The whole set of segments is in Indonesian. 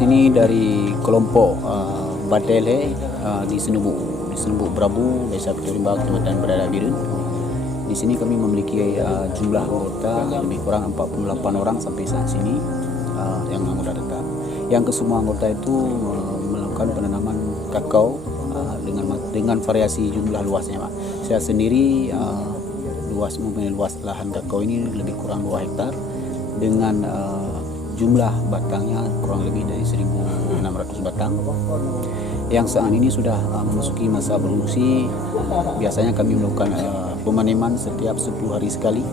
sini dari kelompok Batele di Senubuk Berabu, Desa Piturimba, Kecamatan Berdara Biru. Di sini kami memiliki jumlah anggota lebih kurang 48 orang sampai saat sini yang anggota tetap. Yang kesemua anggota itu melakukan penanaman kakao dengan variasi jumlah luasnya, Pak. Saya sendiri mempunyai luas lahan kakao ini lebih kurang 2 hektar dengan jumlah batangnya kurang lebih dari 1.600 batang. Yang saat ini sudah memasuki masa produksi. Biasanya kami melakukan pemaneman setiap 10 hari sekali.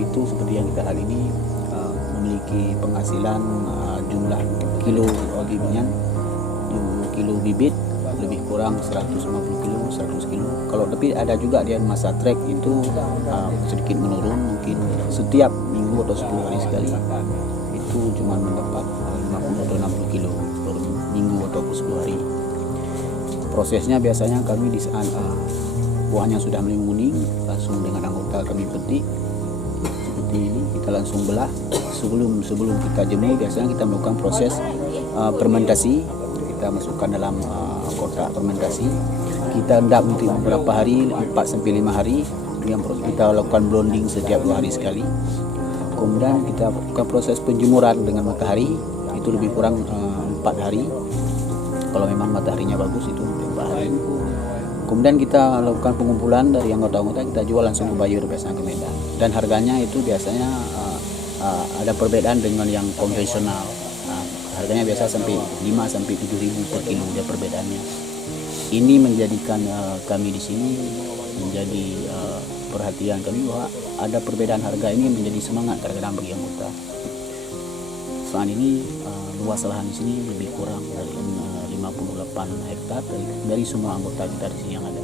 Itu seperti yang kita lihat ini memiliki penghasilan jumlah kilo bibit lebih kurang 150 kilo, 100 kilo. Kalau tapi ada juga dia masa trek itu sedikit menurun, mungkin setiap minggu atau 10 hari sekali itu cuma mendapat 50 atau 60 kilo per minggu atau 10 hari. Prosesnya biasanya kami di saat buahnya sudah mulai menguning, langsung dengan anggota kami petik seperti ini, kita langsung belah. Sebelum kita jemur, biasanya kita melakukan proses fermentasi. Kita masukkan dalam kotak fermentasi, kita endap untuk beberapa hari, 4-5 hari. Kita lakukan blending setiap 2 hari sekali. Kemudian kita lakukan proses penjemuran dengan matahari, itu lebih kurang 4 hari. Kalau memang mataharinya bagus itu 4 hari. Kemudian kita lakukan pengumpulan dari anggota-anggota, kita jual langsung ke buyer, biasanya ke Medan. Dan harganya itu biasanya ada perbedaan dengan yang konvensional. Harganya biasa sampai 5-7 ribu per kilo dia perbedaannya. Ini menjadikan kami di sini menjadi perhatian kami bahwa ada perbedaan harga ini menjadi semangat kadang-kadang bagi anggota. Saat ini luas lahan di sini lebih kurang dari 58 hektar dari semua anggota kita di sini yang ada.